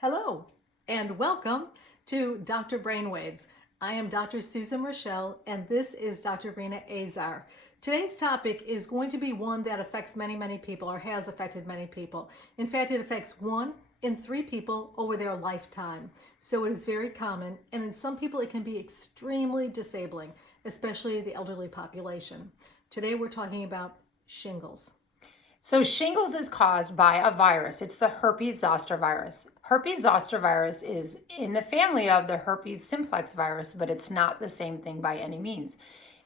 Hello, and welcome to Dr. Brainwaves. I am Dr. Susan Raschal, and this is Dr. Rena Azar. Today's topic is going to be one that affects many people, or has affected many people. In fact, it affects 1 in 3 people over their lifetime. So it is very common, and in some people it can be extremely disabling, especially the elderly population. Today we're talking about shingles. So shingles is caused by a virus. It's the herpes zoster virus. Herpes zoster virus is in the family of the herpes simplex virus, but it's not the same thing by any means.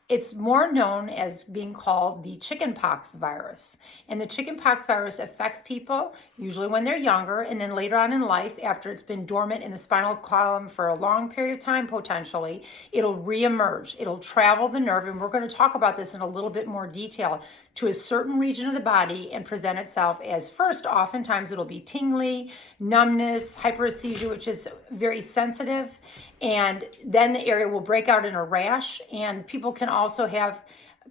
It's more known as being called the chickenpox virus. And the chickenpox virus affects people usually when they're younger, and then later on in life, after it's been dormant in the spinal column for a long period of time, potentially, it'll reemerge. It'll travel the nerve, and we're going to talk about this in a little bit more detail, to a certain region of the body and present itself as, first, oftentimes it'll be tingly, numbness, hyperesthesia, which is very sensitive, and then the area will break out in a rash, and people can also have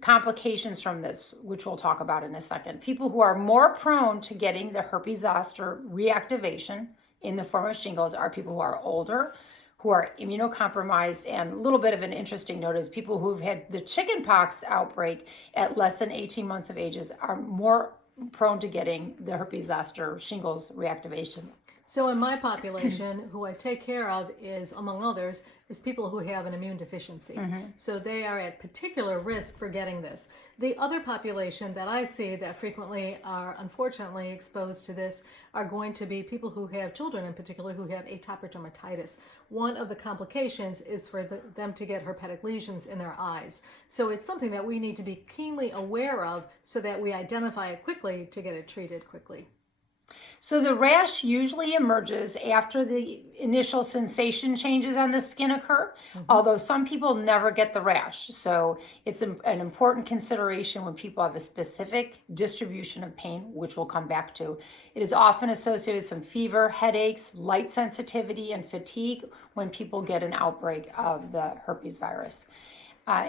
complications from this, which we'll talk about in a second. People who are more prone to getting the herpes zoster reactivation in the form of shingles are people who are older, who are immunocompromised, and a little bit of an interesting note is people who've had the chickenpox outbreak at less than 18 months of age are more prone to getting the herpes zoster shingles reactivation. So in my population, who I take care of is, among others, is people who have an immune deficiency. So they are at particular risk for getting this. The other population that I see that frequently are unfortunately exposed to this are going to be people who have children in particular who have atopic dermatitis. One of the complications is for them to get herpetic lesions in their eyes. So it's something that we need to be keenly aware of so that we identify it quickly to get it treated quickly. So the rash usually emerges after the initial sensation changes on the skin occur, although some people never get the rash. So it's an important consideration when people have a specific distribution of pain, which we'll come back to. It is often associated with some fever, headaches, light sensitivity, and fatigue when people get an outbreak of the herpes virus.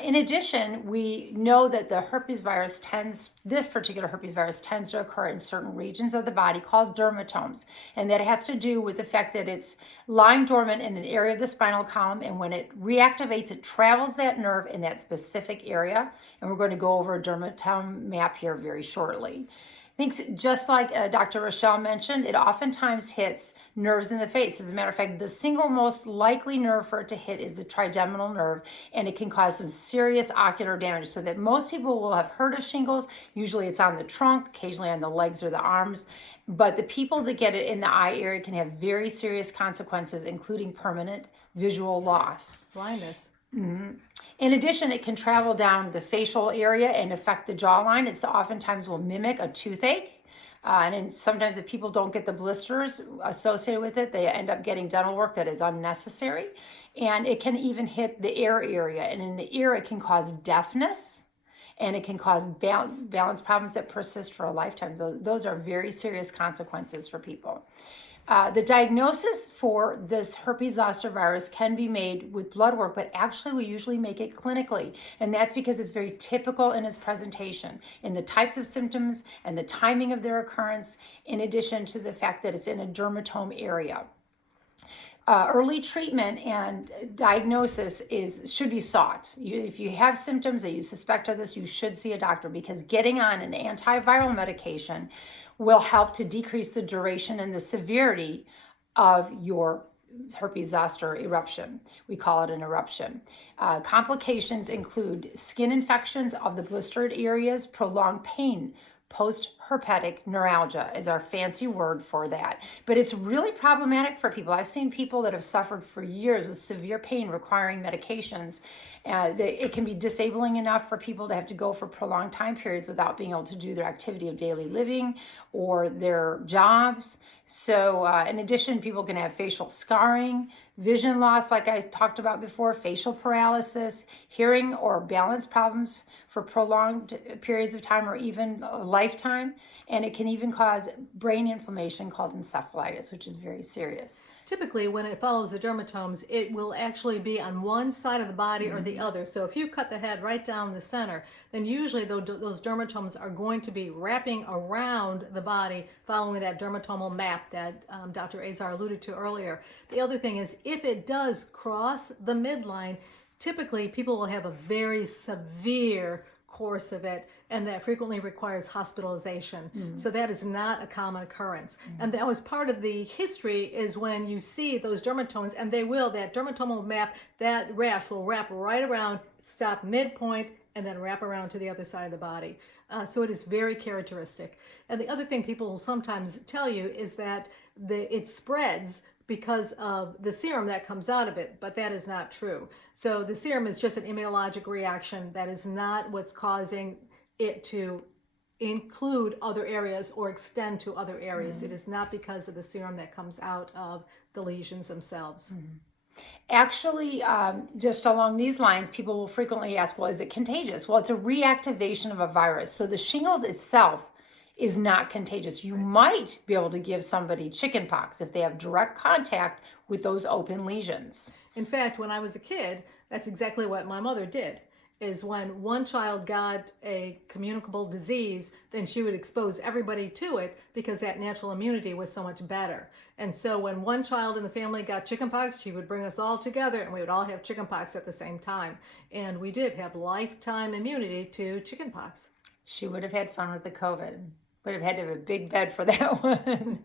In addition, we know that this particular herpes virus tends to occur in certain regions of the body called dermatomes. And that has to do with the fact that it's lying dormant in an area of the spinal column. And when it reactivates, it travels that nerve in that specific area. And we're going to go over a dermatome map here very shortly. I think just like Dr. Raschal mentioned, it oftentimes hits nerves in the face. As a matter of fact, the single most likely nerve for it to hit is the trigeminal nerve, and it can cause some serious ocular damage, so that most people will have heard of shingles. Usually it's on the trunk, occasionally on the legs or the arms, but the people that get it in the eye area can have very serious consequences, including permanent visual loss. Blindness. In addition, it can travel down the facial area and affect the jawline. It's oftentimes will mimic a toothache. And then sometimes if people don't get the blisters associated with it, they end up getting dental work that is unnecessary. And it can even hit the ear area. And in the ear, it can cause deafness, and it can cause balance problems that persist for a lifetime. Those are very serious consequences for people. The diagnosis for this herpes zoster virus can be made with blood work, but actually we usually make it clinically. And that's because it's very typical in its presentation, in the types of symptoms and the timing of their occurrence, in addition to the fact that it's in a dermatome area. Early treatment and diagnosis should be sought. If you have symptoms that you suspect of this, you should see a doctor, because getting on an antiviral medication will help to decrease the duration and the severity of your herpes zoster eruption. We call it an eruption. Complications include skin infections of the blistered areas, prolonged pain. Post-Herpetic Neuralgia is our fancy word for that. But it's really problematic for people. I've seen people that have suffered for years with severe pain requiring medications. It can be disabling enough for people to have to go for prolonged time periods without being able to do their activity of daily living or their jobs. So in addition, people can have facial scarring, vision loss, like I talked about before, facial paralysis, hearing or balance problems for prolonged periods of time or even a lifetime. And it can even cause brain inflammation called encephalitis, which is very serious. Typically, when it follows the dermatomes, it will actually be on one side of the body or the other. So if you cut the head right down the center, then usually those dermatomes are going to be wrapping around the body following that dermatomal map map that Dr. Azar alluded to earlier. The other thing is, if it does cross the midline, typically people will have a very severe course of it, and that frequently requires hospitalization. So that is not a common occurrence. And that was part of the history, is when you see those dermatomes, and that dermatomal map, that rash will wrap right around, stop midpoint, and then wrap around to the other side of the body. So it is very characteristic. And the other thing people will sometimes tell you is that it spreads because of the serum that comes out of it, but that is not true. So the serum is just an immunologic reaction. That is not what's causing it to include other areas or extend to other areas. It is not because of the serum that comes out of the lesions themselves. Actually, just along these lines, people will frequently ask, well, is it contagious? Well, it's a reactivation of a virus. So the shingles itself is not contagious. You might be able to give somebody chickenpox if they have direct contact with those open lesions. In fact, when I was a kid, that's exactly what my mother did. Is when one child got a communicable disease, then she would expose everybody to it because that natural immunity was so much better. And so when one child in the family got chickenpox, she would bring us all together and we would all have chickenpox at the same time. And we did have lifetime immunity to chickenpox. She would have had fun with the COVID. Would have had to have a big bed for that one.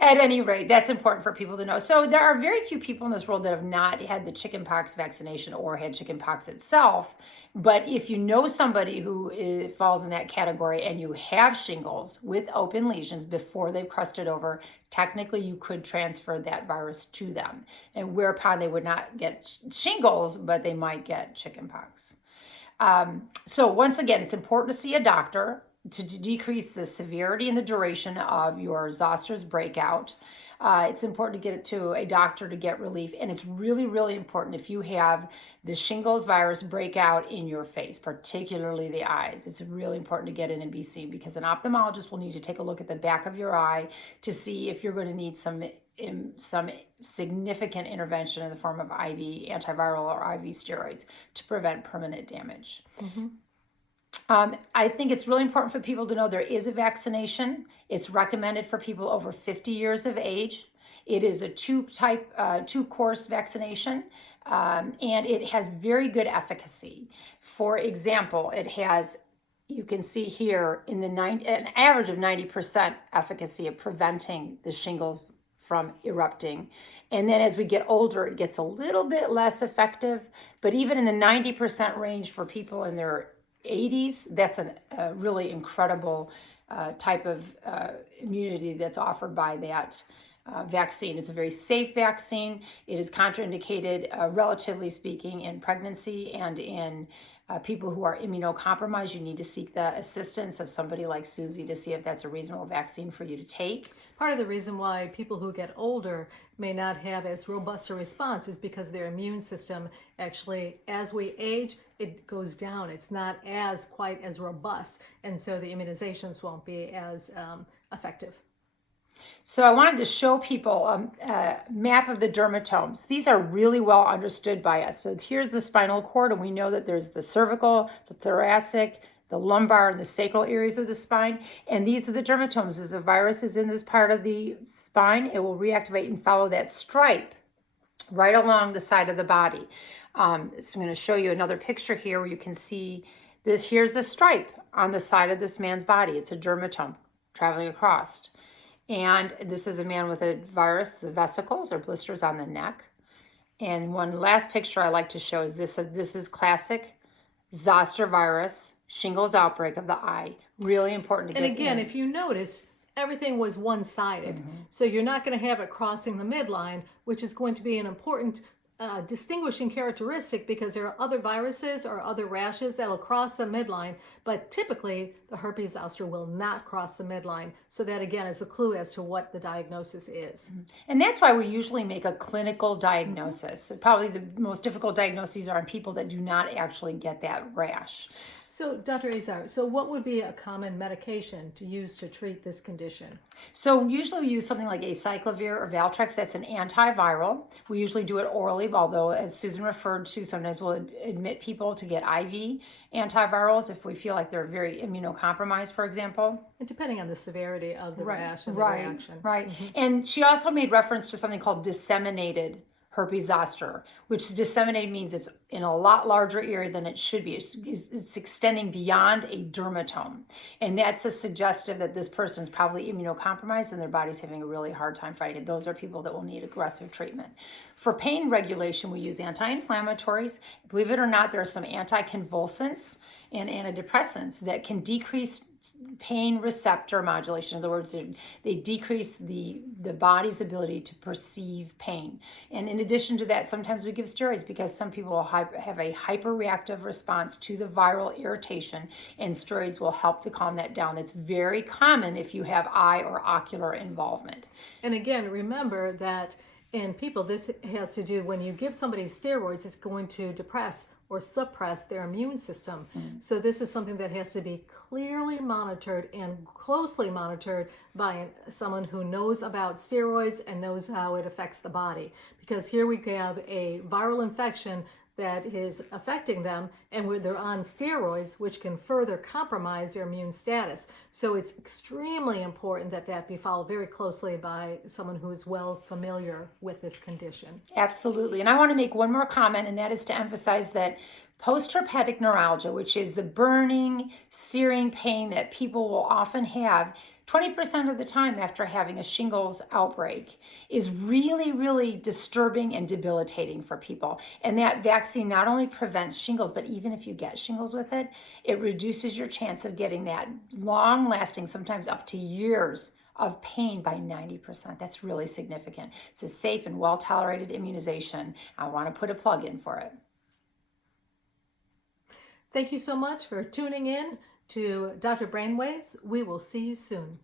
At any rate, that's important for people to know. So there are very few people in this world that have not had the chickenpox vaccination or had chickenpox itself. But if you know somebody who falls in that category and you have shingles with open lesions before they've crusted over, technically you could transfer that virus to them. And whereupon they would not get shingles, but they might get chickenpox. So once again, it's important to see a doctor to decrease the severity and the duration of your Zoster's breakout. It's important to get it to a doctor to get relief. And it's really, really important if you have the shingles virus breakout in your face, particularly the eyes. It's really important to get in and be seen, because an ophthalmologist will need to take a look at the back of your eye to see if you're going to need some significant intervention in the form of IV antiviral or IV steroids to prevent permanent damage. I think it's really important for people to know there is a vaccination. It's recommended for people over 50 years of age. It is a two-course vaccination, and it has very good efficacy. For example, it has, you can see here, an average of 90% efficacy of preventing the shingles from erupting. And then as we get older, it gets a little bit less effective, but even in the 90% range for people in their 80s, that's a really incredible type of immunity that's offered by that vaccine. It's a very safe vaccine. It is contraindicated, relatively speaking, in pregnancy and in people who are immunocompromised. You need to seek the assistance of somebody like Susie to see if that's a reasonable vaccine for you to take. Part of the reason why people who get older may not have as robust a response is because their immune system actually, as we age, it goes down. It's not quite as robust, and so the immunizations won't be as effective. So I wanted to show people a map of the dermatomes. These are really well understood by us. So here's the spinal cord, and we know that there's the cervical, the thoracic, the lumbar, and the sacral areas of the spine. And these are the dermatomes. As the virus is in this part of the spine, it will reactivate and follow that stripe right along the side of the body. So I'm going to show you another picture here where you can see this. Here's a stripe on the side of this man's body. It's a dermatome traveling across. And this is a man with a virus, the vesicles or blisters on the neck. And one last picture I like to show is this. This is classic Zoster virus, shingles outbreak of the eye. Really important to get in. And again, if you notice, everything was one-sided. So you're not going to have it crossing the midline, which is going to be an important distinguishing characteristic, because there are other viruses or other rashes that'll cross the midline, but typically the herpes zoster will not cross the midline. So that again is a clue as to what the diagnosis is. And that's why we usually make a clinical diagnosis. Probably the most difficult diagnoses are in people that do not actually get that rash. So Dr. Azar, so what would be a common medication to use to treat this condition? So usually we use something like acyclovir or Valtrex. That's an antiviral. We usually do it orally, although as Susan referred to, sometimes we'll admit people to get IV antivirals if we feel feel like they're very immunocompromised, for example. And depending on the severity of the rash and the Right, reaction. right. And she also made reference to something called disseminated herpes zoster, which disseminated means it's in a lot larger area than it should be. It's extending beyond a dermatome. And that's a suggestive that this person is probably immunocompromised and their body's having a really hard time fighting it. Those are people that will need aggressive treatment. For pain regulation, we use anti-inflammatories. Believe it or not, there are some anticonvulsants and antidepressants that can decrease pain receptor modulation. In other words, they decrease the body's ability to perceive pain. And in addition to that, sometimes we give steroids because some people will have a hyperreactive response to the viral irritation, and steroids will help to calm that down. It's very common if you have eye or ocular involvement. And again, remember that in people, this has to do, when you give somebody steroids, it's going to depress or suppress their immune system. So this is something that has to be clearly monitored and closely monitored by someone who knows about steroids and knows how it affects the body. Because here we have a viral infection that is affecting them, and they're on steroids, which can further compromise their immune status. So it's extremely important that that be followed very closely by someone who is well familiar with this condition. Absolutely. And I want to make one more comment, and that is to emphasize that post-herpetic neuralgia, which is the burning, searing pain that people will often have 20% of the time after having a shingles outbreak, is really, really disturbing and debilitating for people. And that vaccine not only prevents shingles, but even if you get shingles with it, it reduces your chance of getting that long-lasting, sometimes up to years, of pain by 90%. That's really significant. It's a safe and well-tolerated immunization. I want to put a plug in for it. Thank you so much for tuning in to Dr. Brainwaves. We will see you soon.